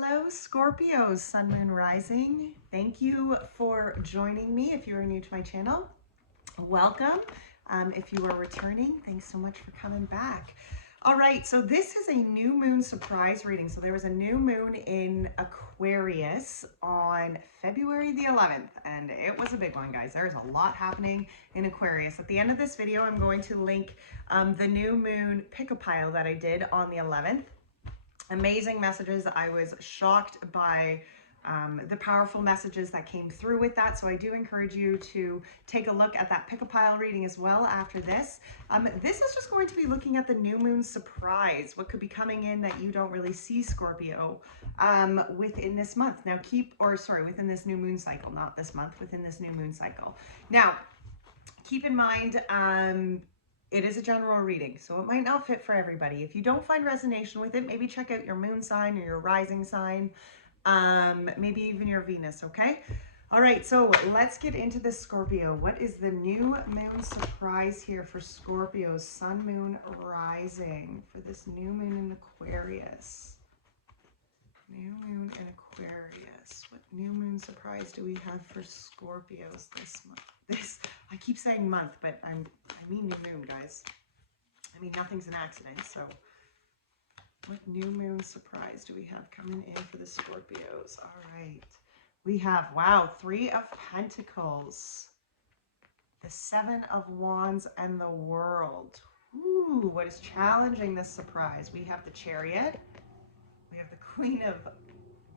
Hello, Scorpios, Sun, Moon, Rising. Thank you for joining me. If you are new to my channel, welcome. If you are returning, thanks so much for coming back. All right, so this is a new moon surprise reading. So there was a new moon in Aquarius on February the 11th, and it was a big one, guys. There's a lot happening in Aquarius. At the end of this video, I'm going to link the new moon pick-a-pile that I did on the 11th. Amazing messages. I was shocked by the powerful messages that came through with that. So I do encourage you to take a look at that pick-a-pile reading as well after this. This is just going to be looking at the new moon surprise, what could be coming in that you don't really see, Scorpio, within this month. Now within this new moon cycle, not this month, within this new moon cycle. Now, keep in mind, it is a general reading, so it might not fit for everybody. If you don't find resonation with it, maybe check out your moon sign or your rising sign, maybe even your Venus, okay? All right, so let's get into this, Scorpio. What is the new moon surprise here for Scorpios, Sun, Moon, Rising, for this new moon in Aquarius? New moon in Aquarius. What new moon surprise do we have for Scorpios this month? I keep saying month, but I mean new moon, guys. I mean, nothing's an accident, so what new moon surprise do we have coming in for the Scorpios? All right. We have, wow, 3 of Pentacles, the 7 of Wands, and the World. Ooh, what is challenging this surprise? We have the Chariot. We have the Queen of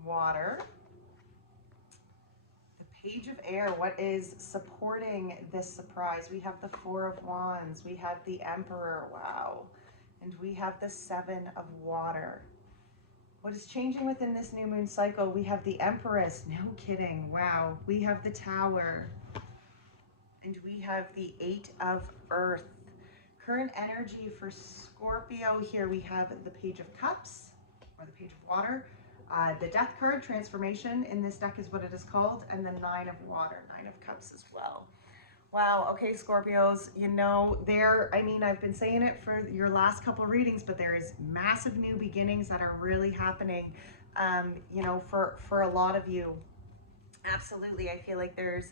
Water, the Page of Air. What is supporting this surprise? We have the 4 of Wands. We have the Emperor. Wow. And we have the 7 of Water. What is changing within this new moon cycle? We have the Empress. No kidding. Wow. We have the Tower. And we have the 8 of Earth. Current energy for Scorpio here, we have the Page of Cups, or the Page of Water. The Death card, transformation in this deck is what it is called, and the 9 of Water, 9 of Cups as well. Wow, okay, Scorpios, you know, I've been saying it for your last couple readings, but there is massive new beginnings that are really happening, you know, for a lot of you. Absolutely, I feel like there's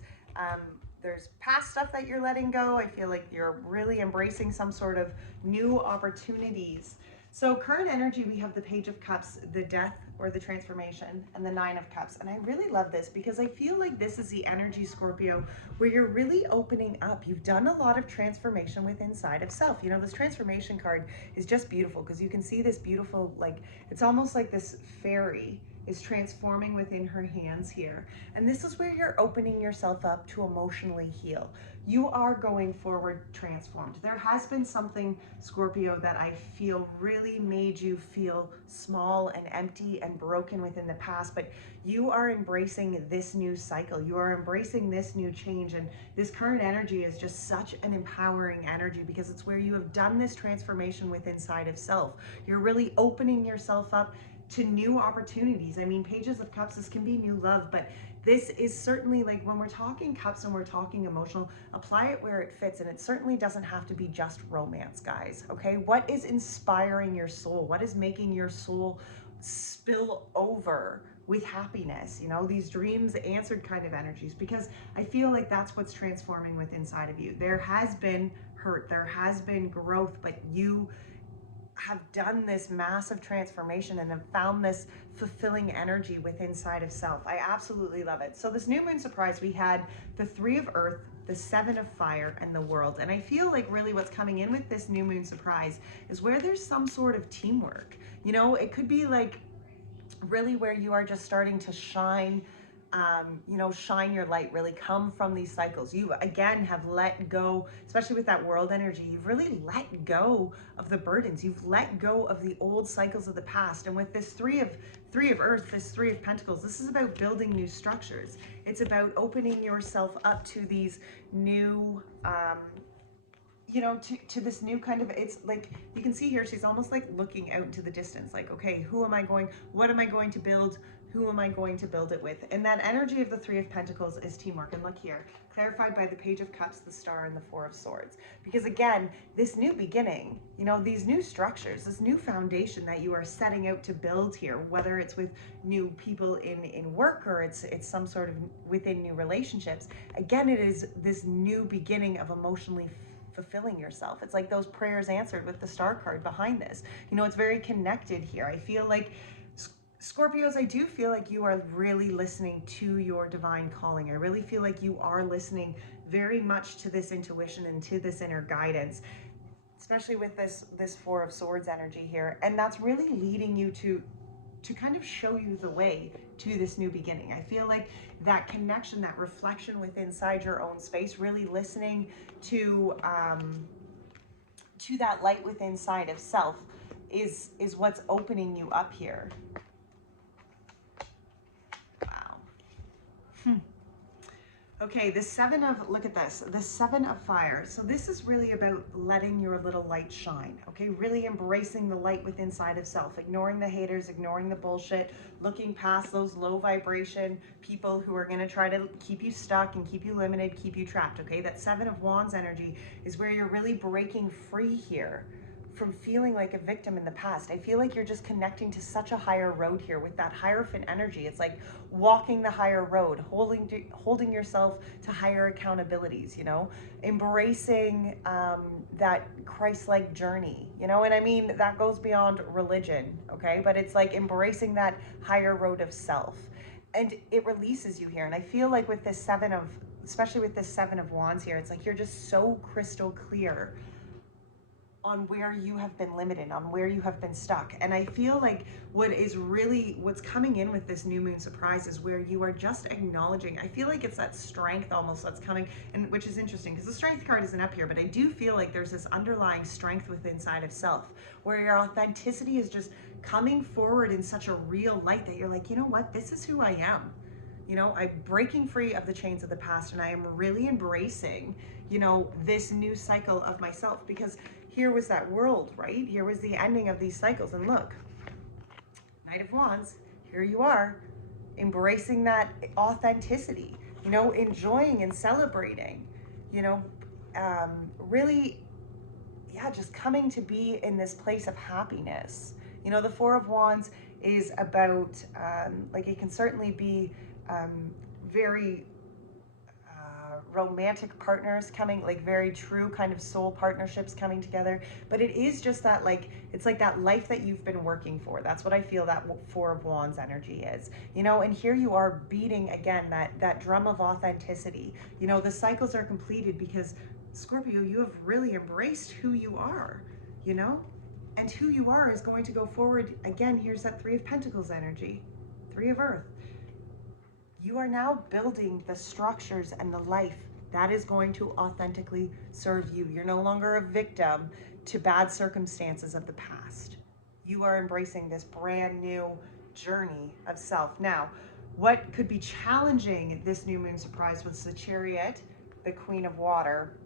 past stuff that you're letting go. I feel like you're really embracing some sort of new opportunities. So current energy, we have the Page of Cups, the Death or the Transformation, and the 9 of Cups. And I really love this because I feel like this is the energy, Scorpio, where you're really opening up. You've done a lot of transformation with inside of self. You know, this transformation card is just beautiful because you can see this beautiful, like, it's almost like this fairy is transforming within her hands here. And this is where you're opening yourself up to emotionally heal. You are going forward transformed. There has been something, Scorpio, that I feel really made you feel small and empty and broken within the past, but you are embracing this new cycle. You are embracing this new change, and this current energy is just such an empowering energy because it's where you have done this transformation with inside of self. You're really opening yourself up to new opportunities. I mean, Pages of Cups, this can be new love, but this is certainly, like, when we're talking cups and we're talking emotional, apply it where it fits. And it certainly doesn't have to be just romance, guys, okay? What is inspiring your soul? What is making your soul spill over with happiness? You know, these dreams answered kind of energies, because I feel like that's what's transforming with inside of you. There has been hurt, there has been growth, but you have done this massive transformation and have found this fulfilling energy with inside of self. I absolutely love it. So this new moon surprise, we had the 3 of Earth, the 7 of Fire, and the World. And I feel like really what's coming in with this new moon surprise is where there's some sort of teamwork. You know, it could be like really where you are just starting to shine, you know, shine your light, really come from these cycles. You again have let go, especially with that World energy, you've really let go of the burdens. You've let go of the old cycles of the past. And with this three of Earth, this 3 of Pentacles, this is about building new structures. It's about opening yourself up to these new, you know, to this new kind of, it's like, you can see here, she's almost like looking out into the distance, like, okay, what am I going to build Who am I going to build it with? And that energy of the Three of Pentacles is teamwork. And look here, clarified by the Page of Cups, the Star, and the Four of Swords. Because again, this new beginning, you know, these new structures, this new foundation that you are setting out to build here, whether it's with new people in work or it's some sort of within new relationships. Again, it is this new beginning of emotionally fulfilling yourself. It's like those prayers answered with the Star card behind this. You know, it's very connected here. I feel like Scorpios, I do feel like you are really listening to your divine calling. I really feel like you are listening very much to this intuition and to this inner guidance, especially with this Four of Swords energy here. And that's really leading you to kind of show you the way to this new beginning. I feel like that connection, that reflection within inside your own space, really listening to that light within inside of self is what's opening you up here. Okay, the Seven of, look at this, the Seven of Fire. So this is really about letting your little light shine, okay? Really embracing the light within inside of self, ignoring the haters, ignoring the bullshit, looking past those low vibration people who are gonna try to keep you stuck and keep you limited, keep you trapped, okay? That Seven of Wands energy is where you're really breaking free here from feeling like a victim in the past. I feel like you're just connecting to such a higher road here with that Hierophant energy. It's like walking the higher road, holding yourself to higher accountabilities, you know, embracing that Christ-like journey, you know, and I mean, that goes beyond religion, okay? But it's like embracing that higher road of self. And it releases you here. And I feel like with this especially with this Seven of Wands here, it's like you're just so crystal clear on where you have been limited, on where you have been stuck. And I feel like what's coming in with this new moon surprise is where you are just acknowledging, I feel like it's that strength almost that's coming, and which is interesting because the Strength card isn't up here, but I do feel like there's this underlying strength within inside of self where your authenticity is just coming forward in such a real light that you're like, you know what, this is who I am. You know, I'm breaking free of the chains of the past, and I am really embracing, you know, this new cycle of myself, because here was that world, right? Here was the ending of these cycles. And look, Knight of Wands, here you are, embracing that authenticity, you know, enjoying and celebrating, you know, really, yeah, just coming to be in this place of happiness. You know, the Four of Wands is about, like, it can certainly be very romantic partners coming, like very true kind of soul partnerships coming together. But it is just that, like, it's like that life that you've been working for. That's what I feel that Four of Wands energy is, you know. And here you are beating again that drum of authenticity. You know, the cycles are completed because, Scorpio, you have really embraced who you are, you know, and who you are is going to go forward. Again, here's that Three of Pentacles energy, Three of Earth. You are now building the structures and the life that is going to authentically serve you. You're no longer a victim to bad circumstances of the past. You are embracing this brand new journey of self. Now, what could be challenging this new moon surprise was the Chariot, the Queen of Water,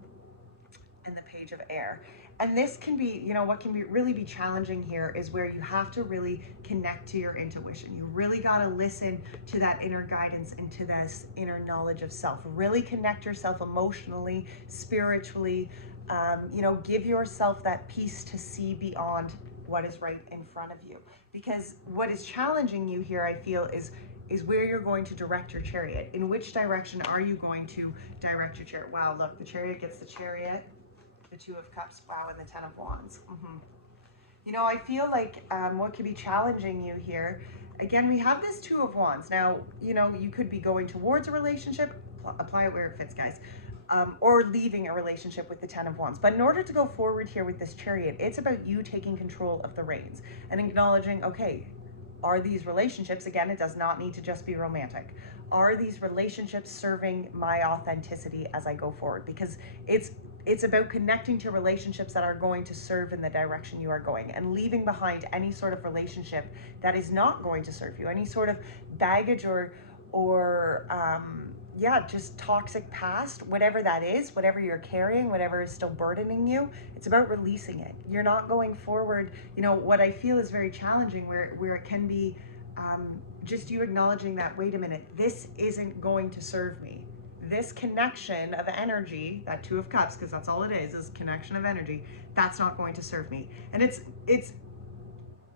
and the Page of Air. And this can be, you know, what can really be challenging here is where you have to really connect to your intuition. You really got to listen to that inner guidance and to this inner knowledge of self. Really connect yourself emotionally, spiritually, you know, give yourself that peace to see beyond what is right in front of you. Because what is challenging you here, I feel, is where you're going to direct your chariot. In which direction are you going to direct your chariot? Wow, look, the Chariot gets the Chariot, the Two of Cups, wow, and the Ten of Wands. You know, I feel like what could be challenging you here, again, we have this Two of Wands. Now, you know, you could be going towards a relationship, apply it where it fits, guys, or leaving a relationship with the Ten of Wands. But in order to go forward here with this Chariot, it's about you taking control of the reins and acknowledging, okay, are these relationships, again, it does not need to just be romantic, are these relationships serving my authenticity as I go forward? Because it's about connecting to relationships that are going to serve in the direction you are going, and leaving behind any sort of relationship that is not going to serve you, any sort of baggage or yeah, just toxic past, whatever that is, whatever you're carrying, whatever is still burdening you. It's about releasing it. You're not going forward. You know, what I feel is very challenging where it can be just you acknowledging that, wait a minute, this isn't going to serve me. This connection of energy, that Two of Cups, because that's all it is connection of energy, that's not going to serve me. And it's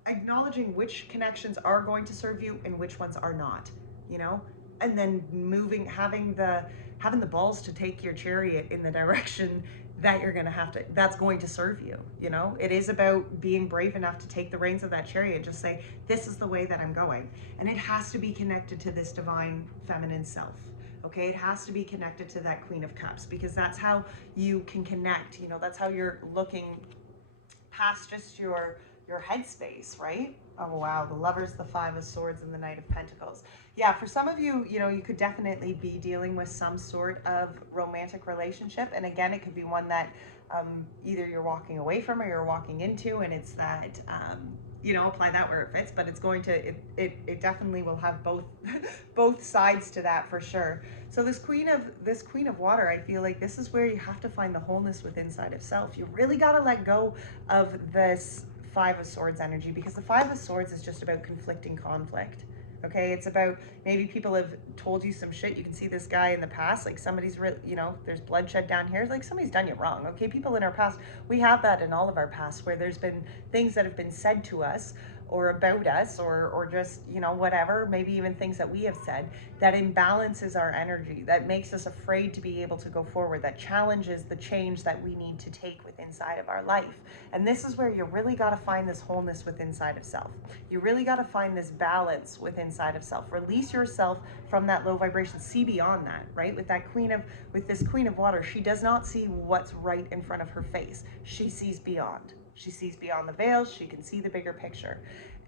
acknowledging which connections are going to serve you and which ones are not, you know, and then having the balls to take your chariot in the direction that you're going to have to, that's going to serve you. You know, it is about being brave enough to take the reins of that chariot, just say, this is the way that I'm going. And it has to be connected to this divine feminine self. Okay, it has to be connected to that Queen of Cups, because that's how you can connect. You know, that's how you're looking past just your headspace, right? Oh wow, the Lovers, the Five of Swords, and the Knight of Pentacles. Yeah, for some of you, you know, you could definitely be dealing with some sort of romantic relationship. And again, it could be one that either you're walking away from or you're walking into, and it's that, you know, apply that where it fits, but it's going to, it definitely will have both, both sides to that for sure. So this Queen of Water, I feel like this is where you have to find the wholeness within inside of self. You really got to let go of this Five of Swords energy, because the Five of Swords is just about conflicting conflict. Okay, it's about maybe people have told you some shit. You can see this guy in the past, like somebody's, you know, there's bloodshed down here, like somebody's done you wrong. Okay, people in our past, we have that in all of our past, where there's been things that have been said to us or about us, or just, you know, whatever, maybe even things that we have said that imbalances our energy, that makes us afraid to be able to go forward, that challenges the change that we need to take with inside of our life. And this is where you really got to find this wholeness with inside of self. You really got to find this balance with inside of self. Release yourself from that low vibration. See beyond that, right? With this Queen of Water, she does not see what's right in front of her face. She sees beyond. She sees beyond the veils. She can see the bigger picture.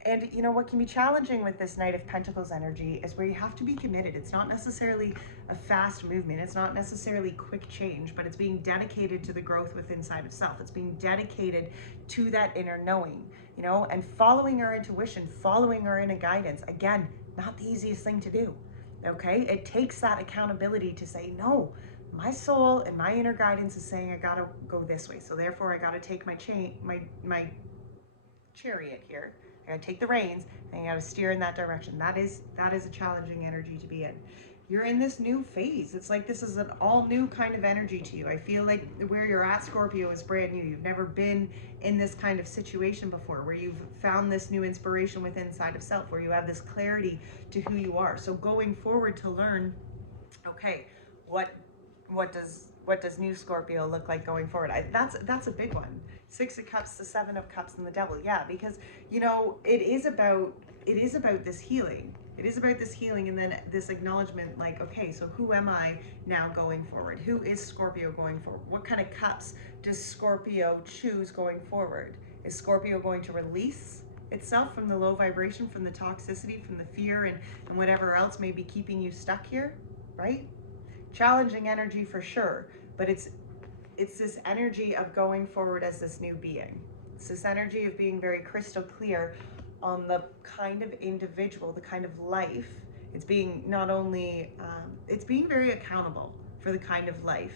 And you know what can be challenging with this Knight of Pentacles energy is where you have to be committed. It's not necessarily a fast movement. It's not necessarily quick change, but it's being dedicated to the growth within inside of self. It's being dedicated to that inner knowing, you know, and following our intuition, following our inner guidance. Again, not the easiest thing to do. Okay, it takes that accountability to say, no, my soul and my inner guidance is saying I gotta go this way, so therefore I gotta take my chariot here. I gotta take the reins and I gotta steer in that direction. That is a challenging energy to be in. You're in this new phase. It's like this is an all new kind of energy to you. I feel like where you're at, Scorpio, is brand new. You've never been in this kind of situation before, where you've found this new inspiration within inside of self, where you have this clarity to who you are. So going forward to learn, okay, what does new Scorpio look like going forward? That's a big one. Six of Cups, the Seven of Cups, and the Devil. Yeah, because, you know, it is about this healing. It is about this healing, and then this acknowledgement, like, okay, so who am I now going forward? Who is Scorpio going forward? What kind of cups does Scorpio choose going forward? Is Scorpio going to release itself from the low vibration, from the toxicity, from the fear, and whatever else may be keeping you stuck here, right? Challenging energy for sure, but it's this energy of going forward as this new being. It's this energy of being very crystal clear on the kind of individual, the kind of life. It's being not only, it's being very accountable for the kind of life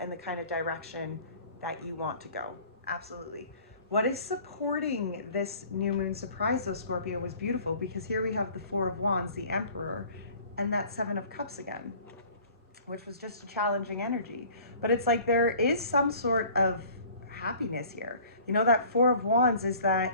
and the kind of direction that you want to go. Absolutely. What is supporting this new moon surprise, though, Scorpio, was beautiful, because here we have the Four of Wands, the Emperor, and that Seven of Cups again, which was just a challenging energy. But it's like there is some sort of happiness here. You know, that Four of Wands is that,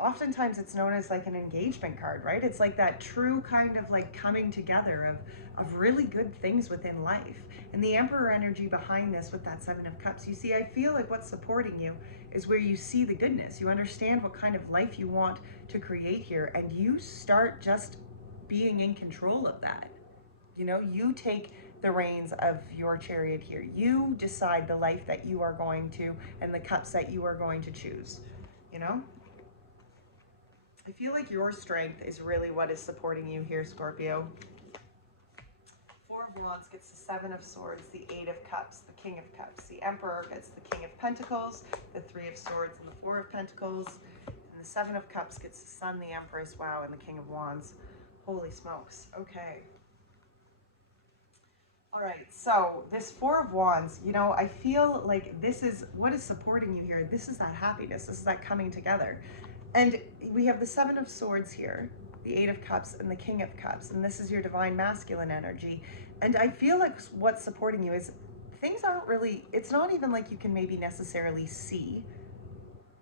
oftentimes it's known as like an engagement card, right? It's like that true kind of like coming together of really good things within life. And the Emperor energy behind this with that Seven of Cups, you see, I feel like what's supporting you is where you see the goodness. You understand what kind of life you want to create here, and you start just being in control of that. You know, you take the reins of your chariot here. You decide the life that you are going to, and the cups that you are going to choose, you know? I feel like your strength is really what is supporting you here, Scorpio. Four of Wands gets the Seven of Swords, the Eight of Cups, the King of Cups. The Emperor gets the King of Pentacles, the Three of Swords, and the Four of Pentacles. And the Seven of Cups gets the Sun, the Empress, wow, and the King of Wands. Holy smokes. Okay. All right, so this Four of Wands, you know, I feel like this is what is supporting you here. This is that happiness. This is that coming together. And we have the Seven of Swords here, the Eight of Cups and the King of Cups. And this is your divine masculine energy. And I feel like what's supporting you is things aren't really, it's not even like you can maybe necessarily see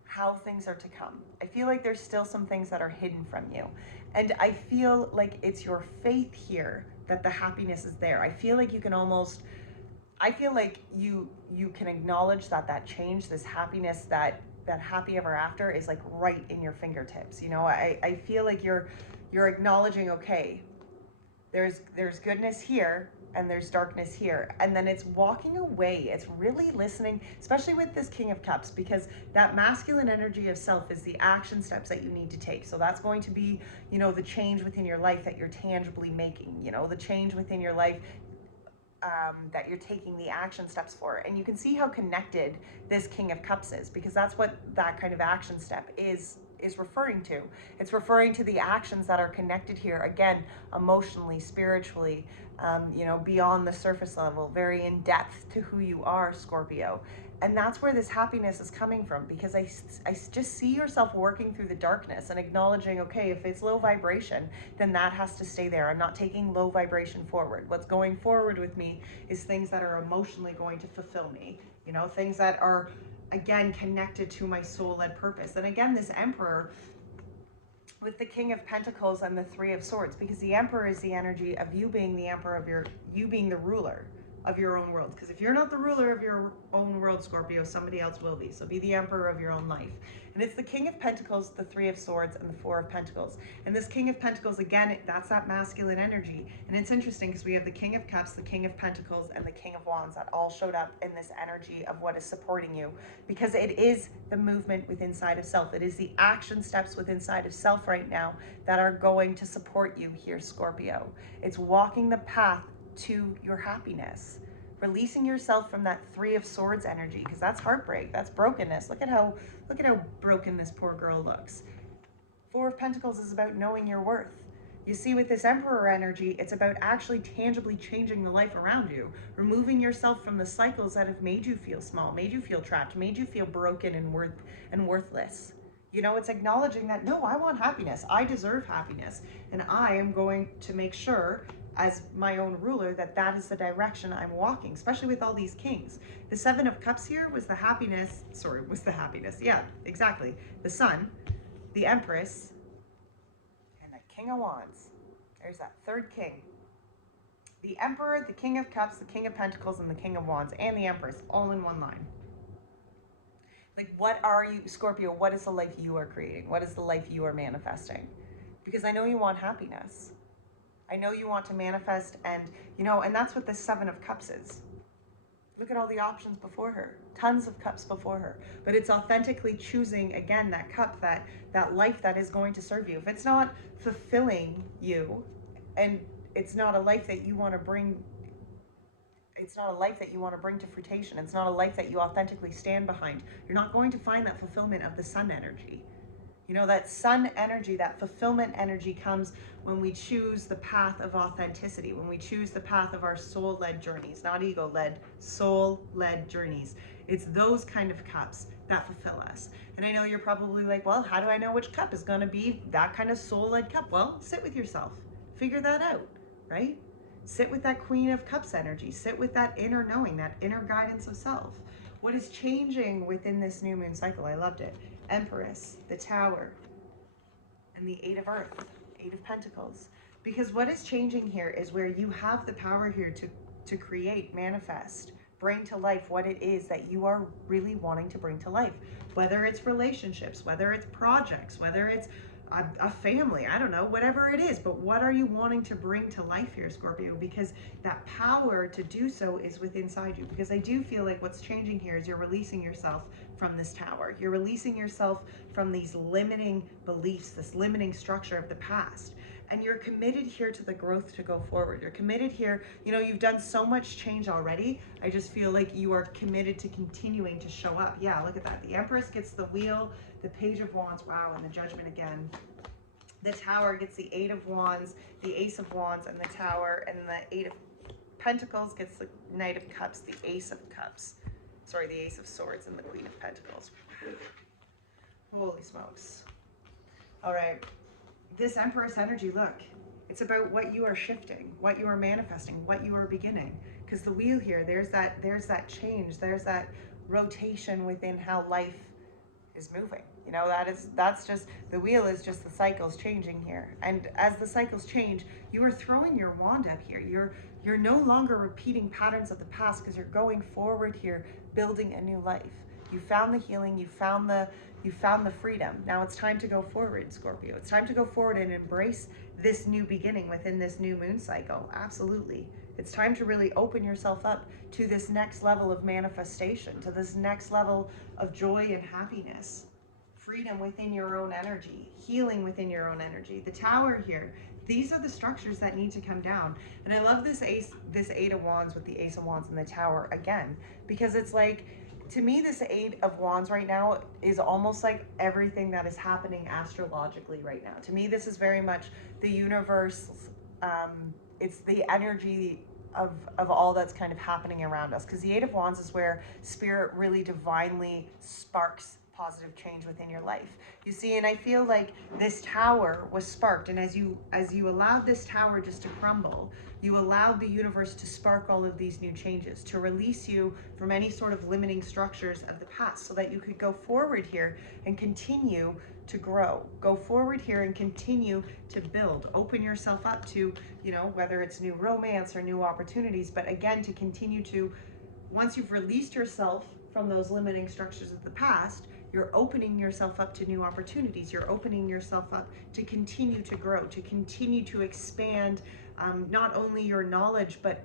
how things are to come. I feel like there's still some things that are hidden from you. And I feel like it's your faith here that the happiness is there. I feel like you can almost, I feel like you can acknowledge that change, this happiness, that happy ever after is like right in your fingertips. You know, I feel like you're acknowledging, okay, there's goodness here and there's darkness here, and then it's walking away. It's really listening, especially with this King of Cups, because that masculine energy of self is the action steps that you need to take. So that's going to be, you know, the change within your life that you're tangibly making, you know, the change within your life that you're taking the action steps for. And you can see how connected this King of Cups is, because that's what that kind of action step is referring to. It's referring to the actions that are connected here, again, emotionally, spiritually, you know, beyond the surface level, very in depth to who you are, Scorpio. And that's where this happiness is coming from, because I just see yourself working through the darkness and acknowledging, okay, if it's low vibration, then that has to stay there. I'm not taking low vibration forward. What's going forward with me is things that are emotionally going to fulfill me, you know, things that are, again, connected to my soul-led purpose. And again, this Emperor with the King of Pentacles and the Three of Swords, because the Emperor is the energy of you being the emperor of you being the ruler of your own world. Because if you're not the ruler of your own world, Scorpio, somebody else will be. So be the emperor of your own life. And it's the King of Pentacles, the Three of Swords, and the Four of Pentacles. And this King of Pentacles, again, that's that masculine energy. And it's interesting because we have the King of Cups, the King of Pentacles, and the King of Wands that all showed up in this energy of what is supporting you. Because it is the movement within inside of self. It is the action steps within inside of self right now that are going to support you here, Scorpio. It's walking the path to your happiness, releasing yourself from that Three of Swords energy, because that's heartbreak, that's brokenness. Look at how broken this poor girl looks. Four of Pentacles is about knowing your worth. You see, with this Emperor energy, it's about actually tangibly changing the life around you, removing yourself from the cycles that have made you feel small, made you feel trapped, made you feel broken and worthless. You know, it's acknowledging that, no, I want happiness. I deserve happiness. And I am going to make sure, as my own ruler, that is the direction I'm walking, especially with all these kings. The Seven of Cups here was the happiness, yeah, exactly. The Sun, the Empress, and the King of Wands. There's that third king. The Emperor, the King of Cups, the King of Pentacles, and the King of Wands, and the Empress, all in one line. Like, what are you, Scorpio, what is the life you are creating? What is the life you are manifesting? Because I know you want happiness. I know you want to manifest, and, you know, and that's what the Seven of Cups is. Look at all the options before her. Tons of cups before her. But it's authentically choosing, again, that cup, that life that is going to serve you. If it's not fulfilling you, and it's not a life that you want to bring, it's not a life that you want to bring to fruition, it's not a life that you authentically stand behind, you're not going to find that fulfillment of the Sun energy. You know, that Sun energy, that fulfillment energy comes when we choose the path of authenticity, when we choose the path of our soul-led journeys, not ego-led, soul-led journeys. It's those kind of cups that fulfill us. And I know you're probably like, well, how do I know which cup is going to be that kind of soul-led cup? Well, sit with yourself. Figure that out, right? Sit with that Queen of Cups energy. Sit with that inner knowing, that inner guidance of self. What is changing within this new moon cycle? I loved it. Empress, the Tower, and the Eight of Earth, Eight of Pentacles. Because what is changing here is where you have the power here to create, manifest, bring to life what it is that you are really wanting to bring to life. Whether it's relationships, whether it's projects, whether it's a family, I don't know, whatever it is. But what are you wanting to bring to life here, Scorpio? Because that power to do so is within inside you. Because I do feel like what's changing here is you're releasing yourself from this tower. You're releasing yourself from these limiting beliefs, this limiting structure of the past. And you're committed here to the growth to go forward. You're committed here. You know, you've done so much change already. I just feel like you are committed to continuing to show up. Yeah, look at that. The Empress gets the Wheel, the Page of Wands, wow, and the Judgment again. The Tower gets the Eight of Wands, the Ace of Wands, and the Tower. And the Eight of Pentacles gets the Knight of Cups, the Ace of Cups. Sorry, the Ace of Swords, and the Queen of Pentacles. Holy smokes. All right. This Empress energy, look, it's about what you are shifting, what you are manifesting, what you are beginning. Because the wheel here, there's that change, there's that rotation within how life is moving. You know, that's just, the wheel is just the cycles changing here. And as the cycles change, you are throwing your wand up here. You're no longer repeating patterns of the past, because you're going forward here, building a new life. You found the healing, you found the freedom. Now it's time to go forward, Scorpio. It's time to go forward and embrace this new beginning within this new moon cycle. Absolutely. It's time to really open yourself up to this next level of manifestation, to this next level of joy and happiness. Freedom within your own energy, healing within your own energy. The Tower here, these are the structures that need to come down. And I love this Eight of Wands with the Ace of Wands and the Tower again, because it's like, to me, this Eight of Wands right now is almost like everything that is happening astrologically right now. To me, this is very much the universe. It's the energy of all that's kind of happening around us. Because the Eight of Wands is where spirit really divinely sparks positive change within your life. You see, and I feel like this Tower was sparked, and as you allowed this Tower just to crumble, you allowed the universe to spark all of these new changes, to release you from any sort of limiting structures of the past, so that you could go forward here and continue to grow. Go forward here and continue to build. Open yourself up to, you know, whether it's new romance or new opportunities, but again, to continue to, once you've released yourself from those limiting structures of the past, you're opening yourself up to new opportunities. You're opening yourself up to continue to grow, to continue to expand not only your knowledge, but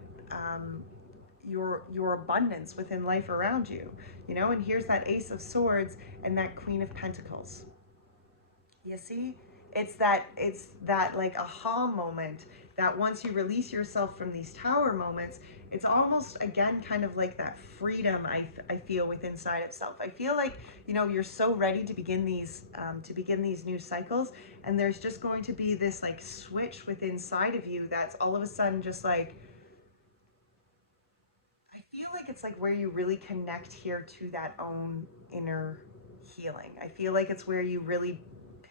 your abundance within life around you. You know, and here's that Ace of Swords and that Queen of Pentacles. You see, it's that like aha moment that once you release yourself from these Tower moments, it's almost again kind of like that freedom I feel within inside of self. I feel like, you know, you're so ready to begin these new cycles, and there's just going to be this like switch within inside of you that's all of a sudden just like, I feel like it's like where you really connect here to that own inner healing. I feel like it's where you really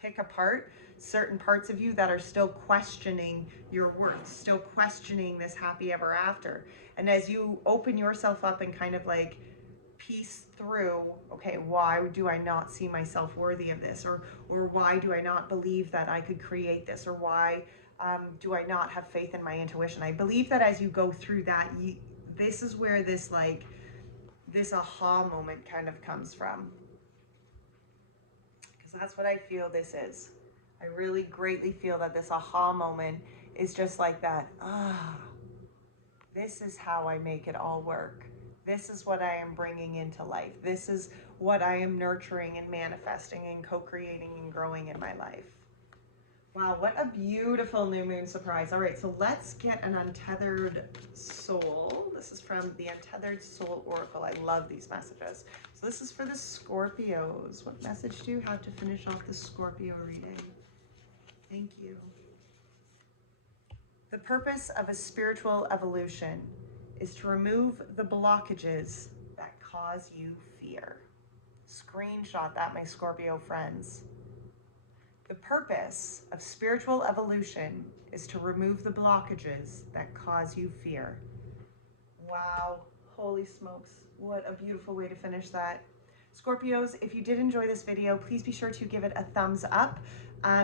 pick apart certain parts of you that are still questioning your worth, still questioning this happy ever after. And as you open yourself up and kind of like piece through, okay, why do I not see myself worthy of this? Or why do I not believe that I could create this? Or why do I not have faith in my intuition? I believe that as you go through that, this is where this like, this aha moment kind of comes from. Because that's what I feel this is. I really greatly feel that this aha moment is just like that. This is how I make it all work. This is what I am bringing into life. This is what I am nurturing and manifesting and co-creating and growing in my life. Wow, what a beautiful new moon surprise. All right, so let's get an Untethered Soul. This is from the Untethered Soul Oracle. I love these messages. So this is for the Scorpios. What message do you have to finish off the Scorpio reading? Thank you. The purpose of a spiritual evolution is to remove the blockages that cause you fear. Screenshot that, my Scorpio friends. The purpose of spiritual evolution is to remove the blockages that cause you fear. Wow, holy smokes. What a beautiful way to finish that. Scorpios, if you did enjoy this video, please be sure to give it a thumbs up.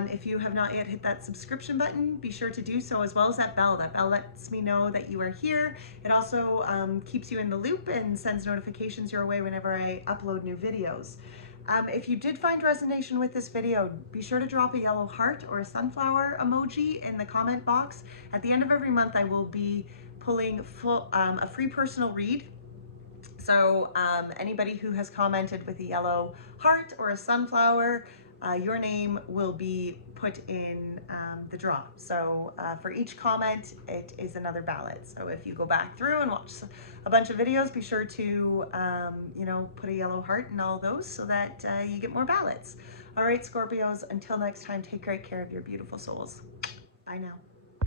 If you have not yet hit that subscription button, be sure to do so, as well as that bell. That bell lets me know that you are here. It also keeps you in the loop and sends notifications your way whenever I upload new videos. If you did find resonation with this video, be sure to drop a yellow heart or a sunflower emoji in the comment box. At the end of every month, I will be pulling a free personal read. So anybody who has commented with a yellow heart or a sunflower, your name will be put in the draw. So for each comment, it is another ballot. So if you go back through and watch a bunch of videos, be sure to, you know, put a yellow heart in all those so that you get more ballots. All right, Scorpios, until next time, take great care of your beautiful souls. Bye now.